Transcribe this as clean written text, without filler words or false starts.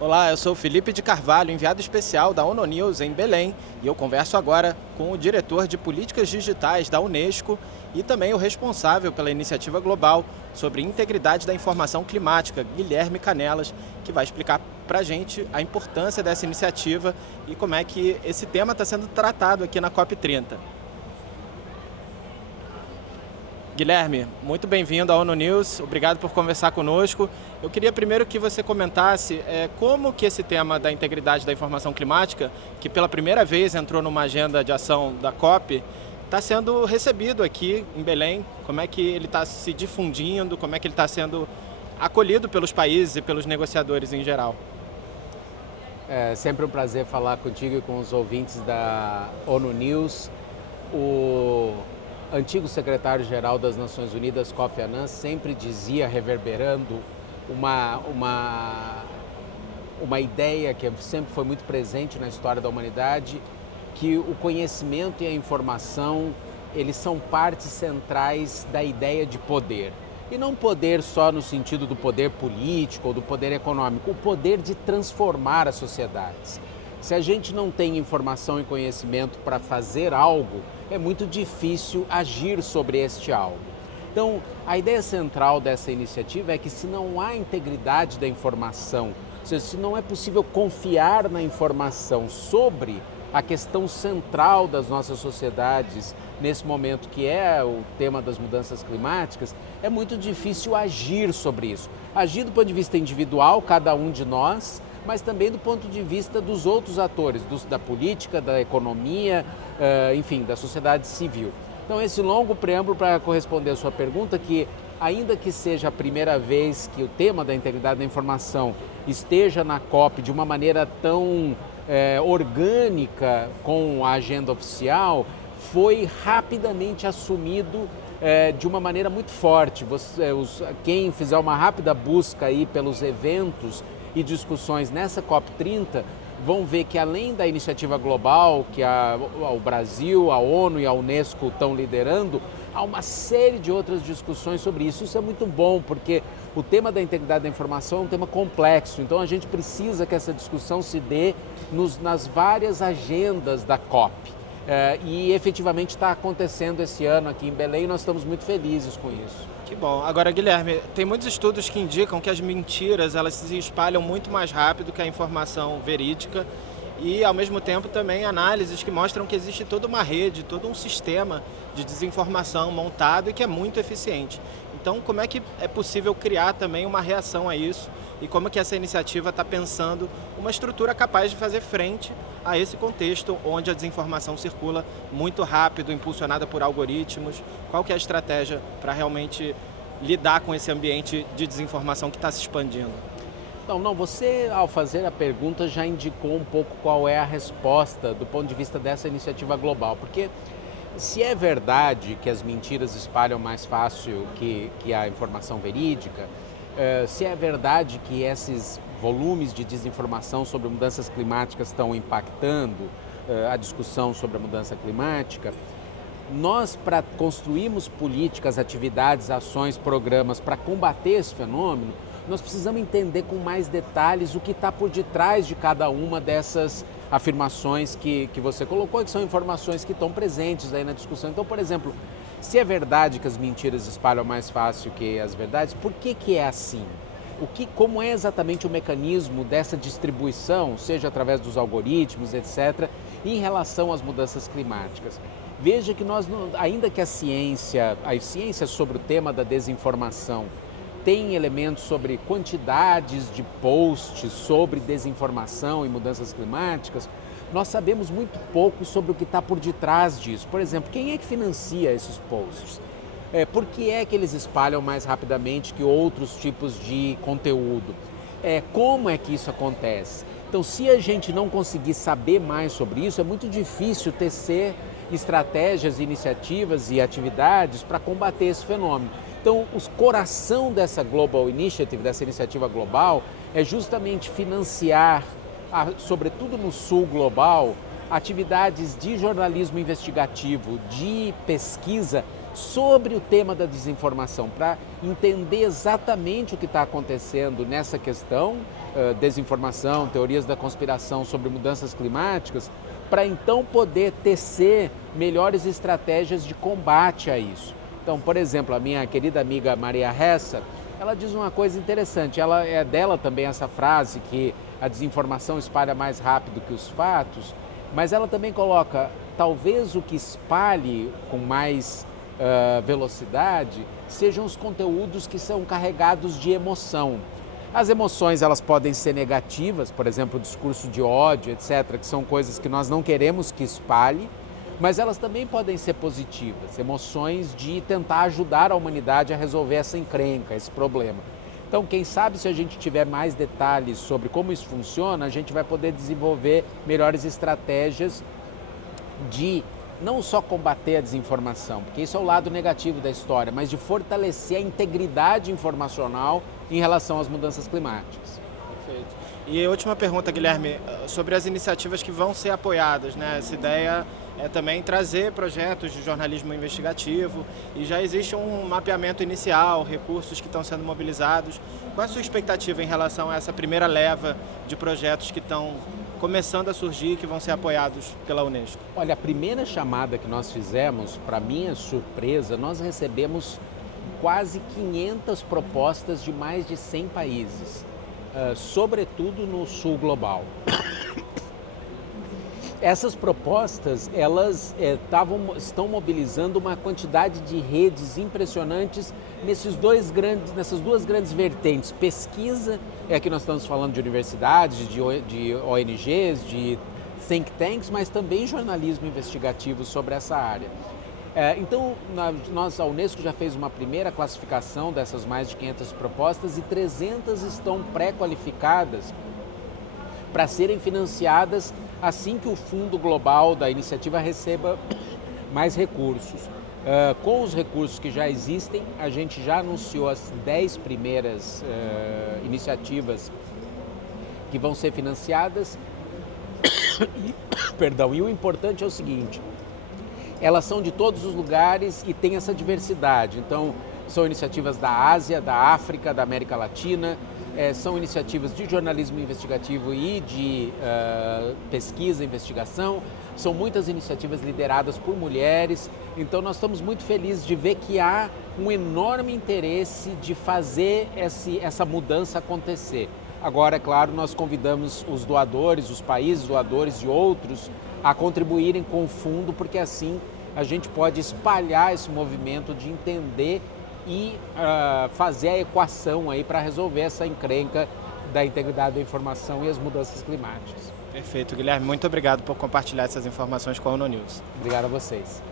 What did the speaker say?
Olá, eu sou Felipe de Carvalho, enviado especial da ONU News em Belém, e eu converso agora com o diretor de políticas digitais da Unesco e também o responsável pela iniciativa global sobre integridade da informação climática, Guilherme Canelas, que vai explicar para a gente a importância dessa iniciativa e como é que esse tema está sendo tratado aqui na COP30. Guilherme, muito bem-vindo à ONU News, obrigado por conversar conosco. Eu queria primeiro que você comentasse como que esse tema da integridade da informação climática, que pela primeira vez entrou numa agenda de ação da COP, está sendo recebido aqui em Belém, como é que ele está se difundindo, como é que ele está sendo acolhido pelos países e pelos negociadores em geral. É sempre um prazer falar contigo e com os ouvintes da ONU News. O antigo secretário-geral das Nações Unidas, Kofi Annan, sempre dizia, reverberando uma ideia que sempre foi muito presente na história da humanidade, que o conhecimento e a informação, eles são partes centrais da ideia de poder. E não poder só no sentido do poder político ou do poder econômico, o poder de transformar as sociedades. Se a gente não tem informação e conhecimento para fazer algo, é muito difícil agir sobre este algo. Então, a ideia central dessa iniciativa é que se não há integridade da informação, ou seja, se não é possível confiar na informação sobre a questão central das nossas sociedades nesse momento, que é o tema das mudanças climáticas, é muito difícil agir sobre isso. Agir do ponto de vista individual, cada um de nós, mas também do ponto de vista dos outros atores, da política, da economia, enfim, da sociedade civil. Então, esse longo preâmbulo para corresponder à sua pergunta, que ainda que seja a primeira vez que o tema da integridade da informação esteja na COP de uma maneira tão orgânica com a agenda oficial, foi rapidamente assumido de uma maneira muito forte. Quem fizer uma rápida busca aí pelos eventos e discussões nessa COP30 vão ver que, além da iniciativa global que o Brasil, a ONU e a Unesco estão liderando, há uma série de outras discussões sobre isso. Isso é muito bom, porque o tema da integridade da informação é um tema complexo, então a gente precisa que essa discussão se dê nas várias agendas da COP. E efetivamente está acontecendo esse ano aqui em Belém e nós estamos muito felizes com isso. Que bom. Agora, Guilherme, tem muitos estudos que indicam que as mentiras elas se espalham muito mais rápido que a informação verídica e, ao mesmo tempo, também análises que mostram que existe toda uma rede, todo um sistema de desinformação montado e que é muito eficiente. Então, como é que é possível criar também uma reação a isso e como que essa iniciativa está pensando uma estrutura capaz de fazer frente a esse contexto onde a desinformação circula muito rápido, impulsionada por algoritmos? Qual que é a estratégia para realmente lidar com esse ambiente de desinformação que está se expandindo? Não, você, ao fazer a pergunta, já indicou um pouco qual é a resposta do ponto de vista dessa iniciativa global, porque se é verdade que as mentiras espalham mais fácil que a informação verídica, se é verdade que esses volumes de desinformação sobre mudanças climáticas estão impactando a discussão sobre a mudança climática, nós, para construirmos políticas, atividades, ações, programas para combater esse fenômeno, nós precisamos entender com mais detalhes o que está por detrás de cada uma dessas afirmações que você colocou, que são informações que estão presentes aí na discussão. Então, por exemplo, se é verdade que as mentiras espalham mais fácil que as verdades, por que é assim? Como é exatamente o mecanismo dessa distribuição, seja através dos algoritmos, etc., em relação às mudanças climáticas? Veja que ainda que a ciência sobre o tema da desinformação tem elementos sobre quantidades de posts sobre desinformação e mudanças climáticas, nós sabemos muito pouco sobre o que está por detrás disso. Por exemplo, quem é que financia esses posts? Por que é que eles espalham mais rapidamente que outros tipos de conteúdo? Como é que isso acontece? Então, se a gente não conseguir saber mais sobre isso, é muito difícil tecer estratégias, iniciativas e atividades para combater esse fenômeno. Então, o coração dessa Global Initiative, dessa iniciativa global, é justamente financiar, sobretudo no sul global, atividades de jornalismo investigativo, de pesquisa sobre o tema da desinformação, para entender exatamente o que está acontecendo nessa questão, desinformação, teorias da conspiração sobre mudanças climáticas, para então poder tecer melhores estratégias de combate a isso. Então, por exemplo, a minha querida amiga Maria Ressa, ela diz uma coisa interessante, ela é dela também essa frase que a desinformação espalha mais rápido que os fatos, mas ela também coloca, talvez o que espalhe com mais velocidade sejam os conteúdos que são carregados de emoção. As emoções, elas podem ser negativas, por exemplo, o discurso de ódio, etc., que são coisas que nós não queremos que espalhe, mas elas também podem ser positivas, emoções de tentar ajudar a humanidade a resolver essa encrenca, esse problema. Então, quem sabe se a gente tiver mais detalhes sobre como isso funciona, a gente vai poder desenvolver melhores estratégias de não só combater a desinformação, porque isso é o lado negativo da história, mas de fortalecer a integridade informacional em relação às mudanças climáticas. Perfeito. E a última pergunta, Guilherme, sobre as iniciativas que vão ser apoiadas, né? Essa ideia é também trazer projetos de jornalismo investigativo e já existe um mapeamento inicial, recursos que estão sendo mobilizados. Qual é a sua expectativa em relação a essa primeira leva de projetos que estão começando a surgir e que vão ser apoiados pela Unesco? Olha, a primeira chamada que nós fizemos, para minha surpresa, nós recebemos quase 500 propostas de mais de 100 países, sobretudo no sul global. Essas propostas, elas estão mobilizando uma quantidade de redes impressionantes nessas duas grandes vertentes. Pesquisa, aqui nós estamos falando de universidades, de ONGs, de think tanks, mas também jornalismo investigativo sobre essa área. Então, a Unesco já fez uma primeira classificação dessas mais de 500 propostas e 300 estão pré-qualificadas para serem financiadas assim que o Fundo Global da iniciativa receba mais recursos. Com os recursos que já existem, a gente já anunciou as 10 primeiras iniciativas que vão ser financiadas. E o importante é o seguinte, elas são de todos os lugares e tem essa diversidade. Então, são iniciativas da Ásia, da África, da América Latina, são iniciativas de jornalismo investigativo e de pesquisa e investigação, são muitas iniciativas lideradas por mulheres, então nós estamos muito felizes de ver que há um enorme interesse de fazer essa mudança acontecer. Agora, é claro, nós convidamos os doadores, os países doadores e outros a contribuírem com o fundo, porque assim a gente pode espalhar esse movimento de entender e fazer a equação aí para resolver essa encrenca da integridade da informação e as mudanças climáticas. Perfeito, Guilherme. Muito obrigado por compartilhar essas informações com a ONU News. Obrigado a vocês.